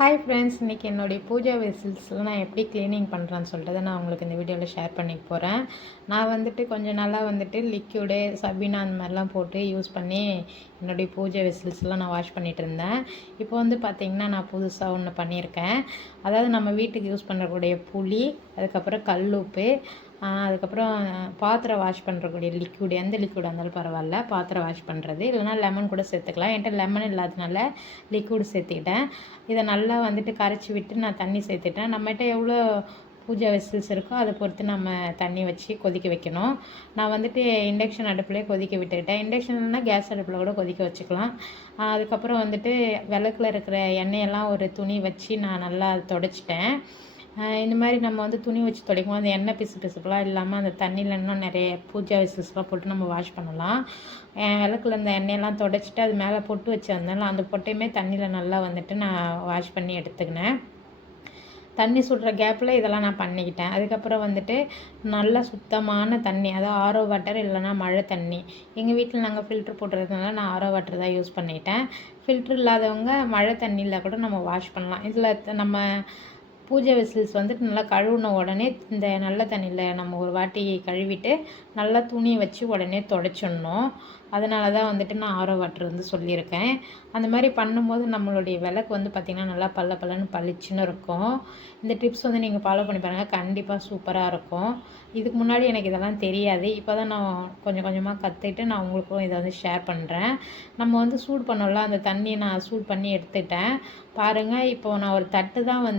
Hi friends, இன்றைக்கி என்னுடைய பூஜா வெசல்ஸில் நான் எப்படி க்ளீனிங் பண்ணுறேன்னு சொல்லிட்டு நான் உங்களுக்கு இந்த வீடியோவில் ஷேர் பண்ணிக்க போகிறேன். நான் கொஞ்சம் நாளாக லிக்யூடு சபீனா அந்த மாதிரிலாம் போட்டு யூஸ் பண்ணி என்னுடைய பூஜை வெசல்ஸ்லாம் நான் வாஷ் பண்ணிகிட்டு இருந்தேன். இப்போ பார்த்திங்கன்னா நான் புதுசாக ஒன்று பண்ணியிருக்கேன். அதாவது நம்ம வீட்டுக்கு யூஸ் பண்ணக்கூடிய புளி, அதுக்கப்புறம் கல்லுப்பு, அதுக்கப்புறம் பாத்திரம் வாஷ் பண்ணுறக்கூடிய லிக்யூடு, எந்த லிக்யூடாக இருந்தாலும் பரவாயில்ல, பாத்திரம் வாஷ் பண்ணுறது, இல்லைனா லெமன் கூட சேர்த்துக்கலாம். என்கிட்ட லெமன் இல்லாததுனால லிக்யூடு சேர்த்துக்கிட்டேன். இதை நல்லா கரைச்சி விட்டு நான் தண்ணி சேர்த்துட்டேன். நம்மகிட்ட எவ்வளோ பூஜை வெசல்ஸ் இருக்கோ அதை பொறுத்து நம்ம தண்ணி வச்சு கொதிக்க வைக்கணும். நான் இண்டக்ஷன் அடுப்புலேயே கொதிக்க விட்டுக்கிட்டேன். இண்டக்ஷன்னால் கேஸ் அடுப்பில் கூட கொதிக்க வச்சுக்கலாம். அதுக்கப்புறம் விளக்கில் இருக்கிற எண்ணெயெல்லாம் ஒரு துணி வச்சு நான் நல்லா தொடச்சிட்டேன். இந்த மாதிரி நம்ம துணி வச்சு துடைக்கும் போது அந்த எண்ணெய் பிசுப்பெல்லாம் இல்லாமல் அந்த தண்ணியில் இன்னும் நிறைய பூஜா வெசல்ஸ்லாம் போட்டு நம்ம வாஷ் பண்ணலாம். விளக்குல அந்த எண்ணெயெல்லாம் தொடச்சிட்டு அது மேலே பொட்டு வச்சுருந்தேன். அந்த பொட்டையுமே தண்ணியில் நல்லா நான் வாஷ் பண்ணி எடுத்துக்கினேன். தண்ணி சுடுற கேப்பில் இதெல்லாம் நான் பண்ணிக்கிட்டேன். அதுக்கப்புறம் நல்லா சுத்தமான தண்ணி, அதாவது ஆரோ வாட்டர் இல்லைனா மழை தண்ணி. எங்கள் வீட்டில் நாங்கள் ஃபில்ட்ரு போட்டுறதுனால நான் ஆரோ வாட்டர் தான் யூஸ் பண்ணிக்கிட்டேன். ஃபில்ட்ரு இல்லாதவங்க மழை தண்ணியில் கூட நம்ம வாஷ் பண்ணலாம். இதில் நம்ம பூஜை வெசல்ஸ் நல்லா கழுவுன உடனே இந்த நல்ல தண்ணியில் நம்ம ஒரு வாட்டி கழுவிட்டு நல்லா துணி வச்சு உடனே துடைச்சிடணும். அதனால தான் நான் ஆரோ வாட்டர் சொல்லியிருக்கேன். அந்த மாதிரி பண்ணும்போது நம்மளுடைய விளக்கு பார்த்திங்கன்னா நல்லா பல்லன்னு பளிச்சுன்னு இருக்கும். இந்த டிப்ஸ் நீங்கள் ஃபாலோ பண்ணி பாருங்கள், கண்டிப்பாக சூப்பராக இருக்கும். இதுக்கு முன்னாடி எனக்கு இதெல்லாம் தெரியாது. இப்போ தான் நான் கொஞ்சம் கொஞ்சமாக கற்றுக்கிட்டு நான் உங்களுக்கும் இதை ஷேர் பண்ணுறேன். நம்ம சூடு பண்ணோம்ல, அந்த தண்ணியை நான் சூடு பண்ணி எடுத்துட்டேன். பாருங்கள், இப்போது நான் ஒரு தட்டு தான்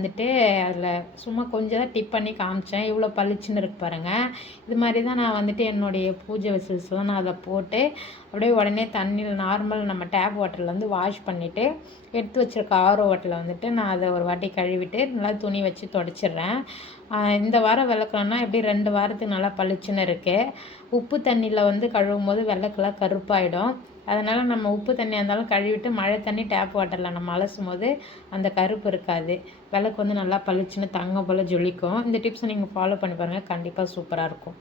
அதில் சும்மா கொஞ்சம் தான் டிப் பண்ணி காமிச்சேன். இவ்வளோ பளிச்சுன்னு இருக்கு பாருங்கள். இது மாதிரி தான் நான் என்னுடைய பூஜை வெசல்ஸ்லாம் நான் அதை போட்டு அப்படியே உடனே தண்ணியில் நார்மல் நம்ம டேப் வாட்டரில் வாஷ் பண்ணிவிட்டு எடுத்து வச்சுருக்க ஆரோ வாட்டரில் நான் அதை ஒரு வாட்டி கழுவிட்டு நல்லா துணி வச்சு துடைச்சிட்றேன். இந்த வாரம் விளக்கணும்னா எப்படி 2 வாரத்துக்கு நல்லா பளிச்சுன்னு இருக்குது. உப்பு தண்ணியில் கழுவும் போது விளக்கெல்லாம் கருப்பாயிடும். அதனால் நம்ம உப்பு தண்ணியாக இருந்தாலும் கழுவிட்டு மழை தண்ணி டேப் வாட்டரில் நம்ம அலசும் போது அந்த கருப்பு இருக்காது. விளக்கு நல்லா பளிச்சுன்னு தங்கம் போல் ஜொலிக்கும். இந்த டிப்ஸை நீங்கள் ஃபாலோ பண்ணி பாருங்கள், கண்டிப்பாக சூப்பராக இருக்கும்.